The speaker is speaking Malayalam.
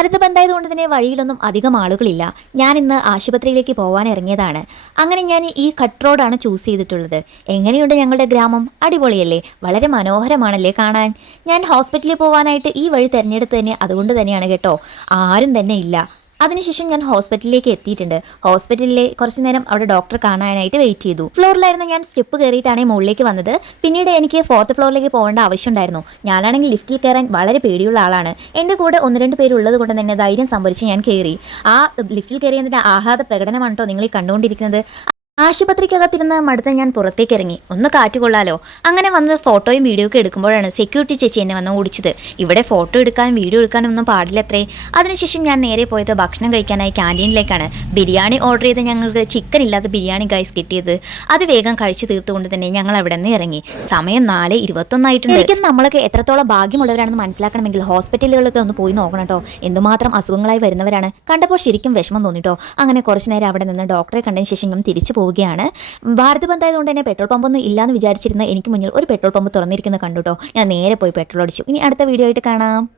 ഭാരത് ബന്ധായതുകൊണ്ട് തന്നെ വഴിയിലൊന്നും അധികം ആളുകളില്ല. ഞാൻ ഇന്ന് ആശുപത്രിയിലേക്ക് പോകാൻ ഇറങ്ങിയതാണ്. അങ്ങനെ ഞാൻ ഈ കട്ട് റോഡാണ് ചൂസ് ചെയ്തിട്ടുള്ളത്. എങ്ങനെയുണ്ട് ഞങ്ങളുടെ ഗ്രാമം? അടിപൊളിയല്ലേ? വളരെ മനോഹരമാണല്ലേ കാണാൻ? ഞാൻ ഹോസ്പിറ്റലിൽ പോകാനായിട്ട് ഈ വഴി തിരഞ്ഞെടുത്ത് തന്നെ അതുകൊണ്ട് തന്നെയാണ് കേട്ടോ. ആരും തന്നെ ഇല്ല. അതിനുശേഷം ഞാൻ ഹോസ്പിറ്റലിലേക്ക് എത്തിയിട്ടുണ്ട്. ഹോസ്പിറ്റലിലെ കുറച്ച് നേരം അവിടെ ഡോക്ടർ കാണാനായിട്ട് വെയിറ്റ് ചെയ്തു. ഫ്ലോറിലായിരുന്നു ഞാൻ സ്റ്റെപ്പ് കയറിയിട്ടാണ് മുകളിലേക്ക് വന്നത്. പിന്നീട് എനിക്ക് 4th ഫ്ലോറിലേക്ക് പോകേണ്ട ആവശ്യമുണ്ടായിരുന്നു. ഞാനാണെങ്കിൽ ലിഫ്റ്റിൽ കയറാൻ വളരെ പേടിയുള്ള ആളാണ്. എൻ്റെ കൂടെ 1-2 പേരുള്ളത് കൊണ്ട് തന്നെ ധൈര്യം സംഭരിച്ച് ഞാൻ കയറി. ആ ലിഫ്റ്റിൽ കയറിയതിൻ്റെ ആഹ്ലാദ പ്രകടനമാണ് കേട്ടോ നിങ്ങൾ ഈ കണ്ടുകൊണ്ടിരിക്കുന്നത്. ആശുപത്രിക്കകത്തിരുന്ന് മടുത്ത് ഞാൻ പുറത്തേക്ക് ഇറങ്ങി. ഒന്ന് കാറ്റ് കൊള്ളാലോ. അങ്ങനെ വന്ന് ഫോട്ടോയും വീഡിയോ ഒക്കെ എടുക്കുമ്പോഴാണ് സെക്യൂരിറ്റി ചേച്ചി എന്നെ വന്ന് ഓടിച്ചത്. ഇവിടെ ഫോട്ടോ എടുക്കാനും വീഡിയോ എടുക്കാനും ഒന്നും പാടില്ലത്രേ. അതിനുശേഷം ഞാൻ നേരെ പോയത് ഭക്ഷണം കഴിക്കാനായി ക്യാൻറ്റീനിലേക്കാണ്. ബിരിയാണി ഓർഡർ ചെയ്ത് ഞങ്ങൾക്ക് ചിക്കൻ ഇല്ലാത്ത ബിരിയാണി ഗൈസ് കിട്ടിയത്. അത് വേഗം കഴിച്ച് തീർത്തുകൊണ്ട് തന്നെ ഞങ്ങൾ അവിടെ നിന്ന് ഇറങ്ങി. സമയം 4:21 ആയിട്ടുണ്ട്. ശരിക്കും നമ്മളൊക്കെ എത്രത്തോളം ഭാഗ്യമുള്ളവരാണെന്ന് മനസ്സിലാക്കണമെങ്കിൽ ഹോസ്പിറ്റലുകളൊക്കെ ഒന്ന് പോയി നോക്കണം കേട്ടോ. എന്തുമാത്രം അസുഖങ്ങളായി വരുന്നവരാണ്. കണ്ടപ്പോൾ ശരിക്കും വിഷമം തോന്നിട്ടോ. അങ്ങനെ കുറച്ച് നേരം അവിടെ നിന്ന് ഡോക്ടറെ കണ്ടതിന് ശേഷം ഞാൻ തിരിച്ചു പോവുകയാണ്. ഭാരത് ബന്ധായതുകൊണ്ട് തന്നെ പെട്രോൾ പമ്പൊന്നും ഇല്ലാന്ന് വിചാരിച്ചിരുന്ന എനിക്ക് മുന്നിൽ ഒരു പെട്രോൾ പമ്പ് തുറന്നിരിക്കുന്നത് കണ്ടുട്ടോ. ഞാൻ നേരെ പോയി പെട്രോൾ അടിച്ചു. ഇനി അടുത്ത വീഡിയോ ആയിട്ട് കാണാം.